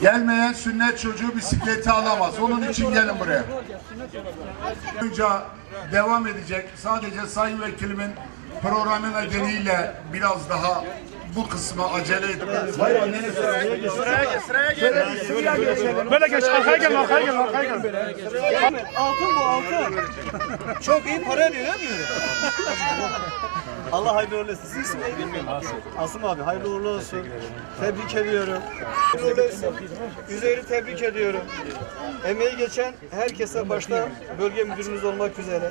Gelmeyen sünnet çocuğu bisikleti alamaz. Onun için gelin buraya. Devam edecek. Sadece sayın vekilimin programı nedeniyle biraz daha bu kısma acele edip Böyle geç arkaya gel arkaya gel arkaya gel. Altın bu altın. Çok iyi para ediyor değil mi? Allah hayırlı uğurlu olsun. Siz ismi neydi? Asım. Asım abi hayırlı uğurlu olsun. Tebrik ediyorum. Hayırlı uğurlu olsun. Üzeri tebrik ediyorum. Emeği geçen herkese başta bölge müdürümüz olmak üzere.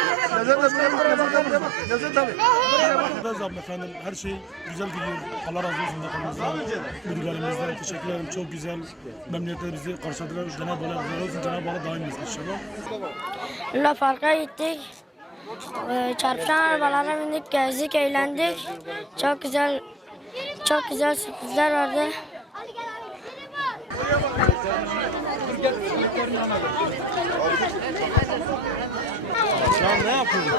Buradayız abla efendim. Her şey güzel gidiyor. Allah razı olsun bakanımızdan, müdürlerimizden. Teşekkür ederim. Çok güzel. Memnuniyetle bizi karşıladılar. Cenab-ı Allah razı olsun. Cenab-ı Allah daim etsin inşallah. Luna Park'a gittik. Ee, Çarpışan arabalara bindik, gezdik, eğlendik. Çok güzel, çok güzel sürprizler vardı. Şu an ne yapıyorsun?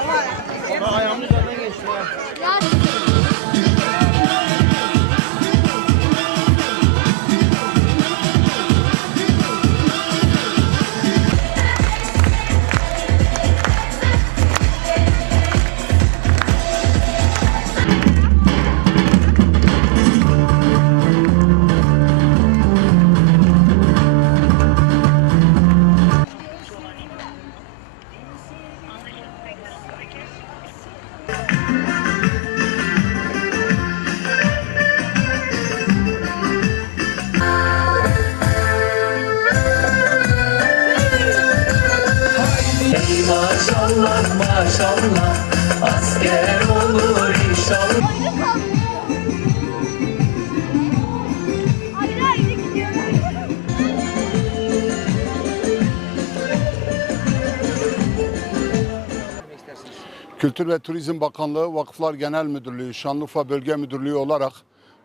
Maşallah maşallah asker olur inşallah. Kültür ve Turizm Bakanlığı Vakıflar Genel Müdürlüğü Şanlıurfa Bölge Müdürlüğü olarak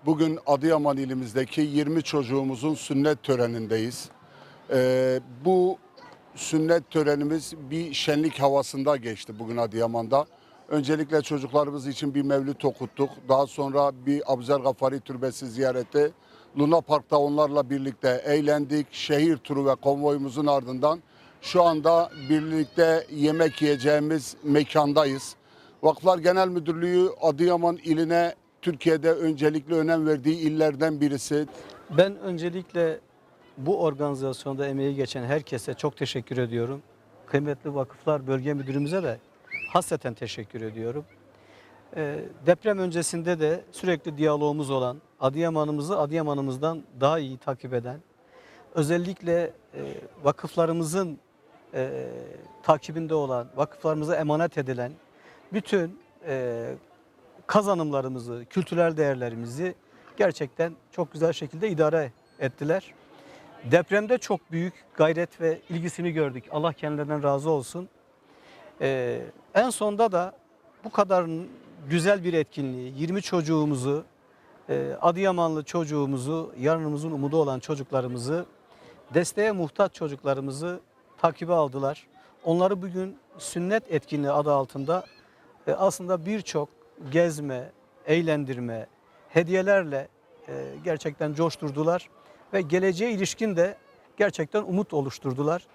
bugün Adıyaman ilimizdeki 20 çocuğumuzun sünnet törenindeyiz. Ee, bu sünnet törenimiz bir şenlik havasında geçti bugün Adıyaman'da. Öncelikle çocuklarımız için bir mevlüt okuttuk. Daha sonra bir Abuzer Gafari Türbesi ziyareti. Luna Park'ta onlarla birlikte eğlendik. Şehir turu ve konvoyumuzun ardından şu anda birlikte yemek yiyeceğimiz mekandayız. Vakıflar Genel Müdürlüğü Adıyaman iline Türkiye'de öncelikli önem verdiği illerden birisi. Ben öncelikle bu organizasyonda emeği geçen herkese çok teşekkür ediyorum. Kıymetli Vakıflar Bölge Müdürümüze de hasreten teşekkür ediyorum. Ee, deprem öncesinde de sürekli diyalogumuz olan, Adıyaman'ımızı Adıyaman'ımızdan daha iyi takip eden, özellikle e, vakıflarımızın e, takibinde olan, vakıflarımıza emanet edilen bütün e, kazanımlarımızı, kültürel değerlerimizi gerçekten çok güzel şekilde idare ettiler. Depremde çok büyük gayret ve ilgisini gördük. Allah kendilerinden razı olsun. Ee, en sonda da bu kadar güzel bir etkinliği, 20 çocuğumuzu, e, Adıyamanlı çocuğumuzu, yarınımızın umudu olan çocuklarımızı, desteğe muhtaç çocuklarımızı takibe aldılar. Onları bugün sünnet etkinliği adı altında e, aslında birçok gezme, eğlendirme, hediyelerle e, gerçekten coşturdular ve geleceğe ilişkin de gerçekten umut oluşturdular.